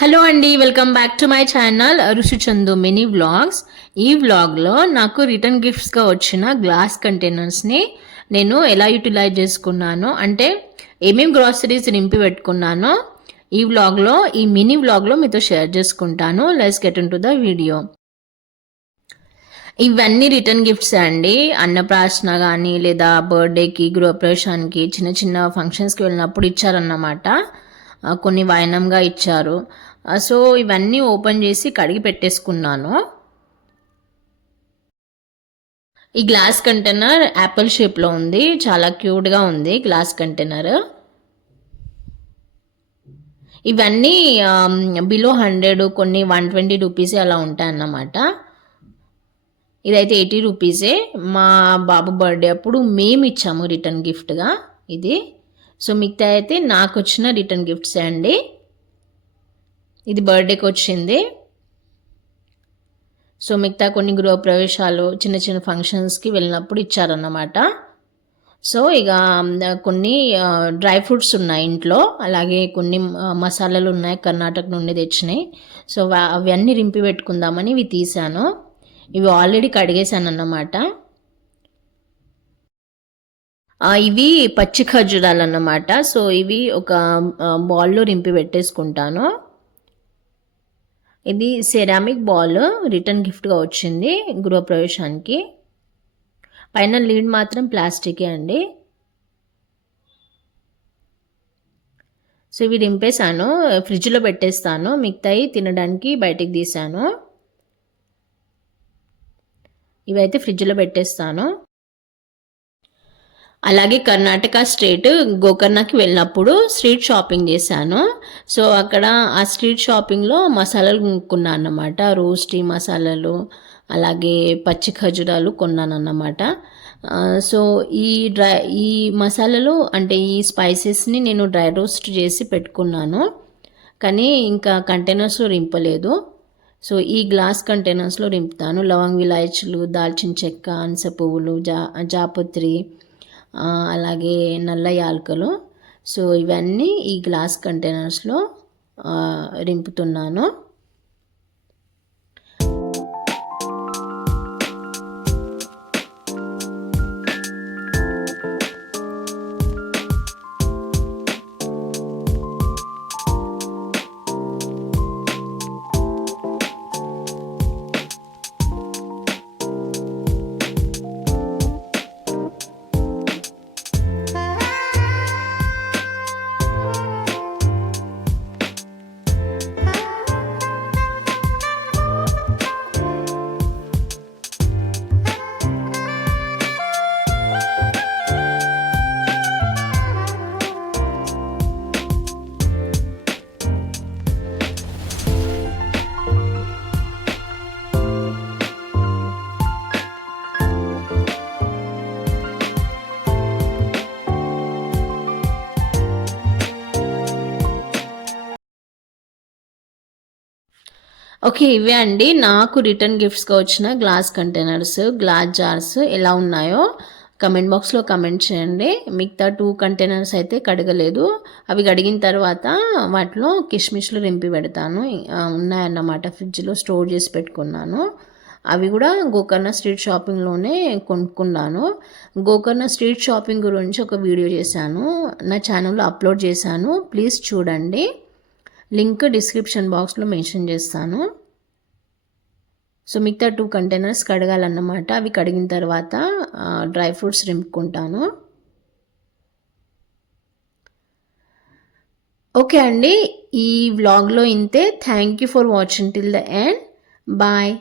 Hello అండి, welcome back to my channel Rishi Chandu mini vlogs. ఈ వ్లాగ్లో నాకు రిటర్న్ గిఫ్ట్స్గా వచ్చిన గ్లాస్ కంటైనర్స్ని నేను ఎలా యూటిలైజ్ చేసుకున్నానో, అంటే ఏమేమి గ్రాసరీస్ నింపి పెట్టుకున్నానో ఈ మినీ వ్లాగ్లో మీతో షేర్ చేసుకుంటాను. Let's get in to the video. ఇవన్నీ రిటర్న్ గిఫ్ట్స్ అండి. అన్నప్రాసన కానీ లేదా బర్త్డేకి, గృహప్రవేశానికి, చిన్న చిన్న ఫంక్షన్స్కి వెళ్ళినప్పుడు ఇచ్చారన్నమాట. కొన్ని వాయనంగా ఇచ్చారు. సో ఇవన్నీ ఓపెన్ చేసి కడిగి పెట్టేసుకున్నాను. ఈ గ్లాస్ కంటైనర్ యాపిల్ షేప్లో ఉంది, చాలా క్యూట్గా ఉంది గ్లాస్ కంటైనర్. ఇవన్నీ బిలో 100, కొన్ని 120 రూపీసే అలా ఉంటాయన్నమాట. ఇదైతే 80 రూపీసే. మా బాబు బర్త్డే అప్పుడు మేము ఇచ్చాము రిటర్న్ గిఫ్ట్గా ఇది. సో మిగతా అయితే నాకు వచ్చిన రిటర్న్ గిఫ్ట్సే అండి. ఇది బర్త్డేకి వచ్చింది. సో మిగతా కొన్ని గృహప్రవేశాలు, చిన్న చిన్న ఫంక్షన్స్కి వెళ్ళినప్పుడు ఇచ్చారన్నమాట. సో ఇక కొన్ని డ్రై ఫ్రూట్స్ ఉన్నాయి ఇంట్లో, అలాగే కొన్ని మసాలాలు ఉన్నాయి కర్ణాటక నుండి తెచ్చినాయి. సో అవన్నీ రింపి పెట్టుకుందామని ఇవి తీసాను. ఇవి ఆల్రెడీ కడిగేసాను అన్నమాట. ఇవి పచ్చి ఖర్జూరాలు అన్నమాట. సో ఇవి ఒక బౌల్లో రింపి పెట్టేసుకుంటాను. ఇది సెరామిక్ బౌల్ రిటర్న్ గిఫ్ట్గా వచ్చింది గృహప్రవేశానికి. పైన లీడ్ మాత్రం ప్లాస్టికే అండి. సో ఇవి రింపేశాను, ఫ్రిడ్జ్లో పెట్టేస్తాను. మిగతాయి తినడానికి బయటికి తీసాను. ఇవైతే ఫ్రిడ్జ్లో పెట్టేస్తాను. అలాగే కర్ణాటక స్టేట్ గోకర్ణకి వెళ్ళినప్పుడు స్ట్రీట్ షాపింగ్ చేశాను. సో అక్కడ ఆ స్ట్రీట్ షాపింగ్లో మసాలాలు కొనుక్కున్నాను అన్నమాట. రోస్టీ మసాలాలు, అలాగే పచ్చి ఖర్జూరాలు కొన్నాను అన్నమాట. సో ఈ మసాలాలు అంటే ఈ స్పైసెస్ని నేను డ్రై రోస్ట్ చేసి పెట్టుకున్నాను, కానీ ఇంకా కంటైనర్స్లో రింపలేదు. సో ఈ గ్లాస్ కంటైనర్స్లో రింపుతాను. లవంగ్ ఇలాయచీలు, దాల్చిన చెక్క, అన్స పువ్వులు, జాపత్రి, అలాగే నల్ల యాలకులు. సో ఇవన్నీ ఈ గ్లాస్ కంటైనర్స్లో రింపుతున్నాను. ఓకే, ఇవే అండి నాకు రిటర్న్ గిఫ్ట్స్గా వచ్చిన గ్లాస్ కంటైనర్స్, గ్లాస్ జార్స్ ఎలా ఉన్నాయో కమెంట్ బాక్స్లో కమెంట్ చేయండి. మిగతా 2 కంటైనర్స్ అయితే కడగలేదు. అవి కడిగిన తర్వాత వాటిలో కిష్మిష్లు రింపి పెడతాను. ఉన్నాయన్నమాట, ఫ్రిడ్జ్లో స్టోర్ చేసి పెట్టుకున్నాను. అవి కూడా గోకర్ణ స్ట్రీట్ షాపింగ్లోనే కొనుక్కున్నాను. గోకర్ణ స్ట్రీట్ షాపింగ్ గురించి ఒక వీడియో చేశాను, నా ఛానల్లో అప్లోడ్ చేశాను, ప్లీజ్ చూడండి. లింక్ డిస్క్రిప్షన్ బాక్స్లో మెన్షన్ చేస్తాను. సో మిగతా 2 కంటైనర్స్ కడగాలన్నమాట. అవి కడిగిన తర్వాత డ్రై ఫ్రూట్స్ రింపుకుంటాను. ఓకే అండి, ఈ వ్లాగ్లో ఇంతే. Thank you for watching till the end. Bye.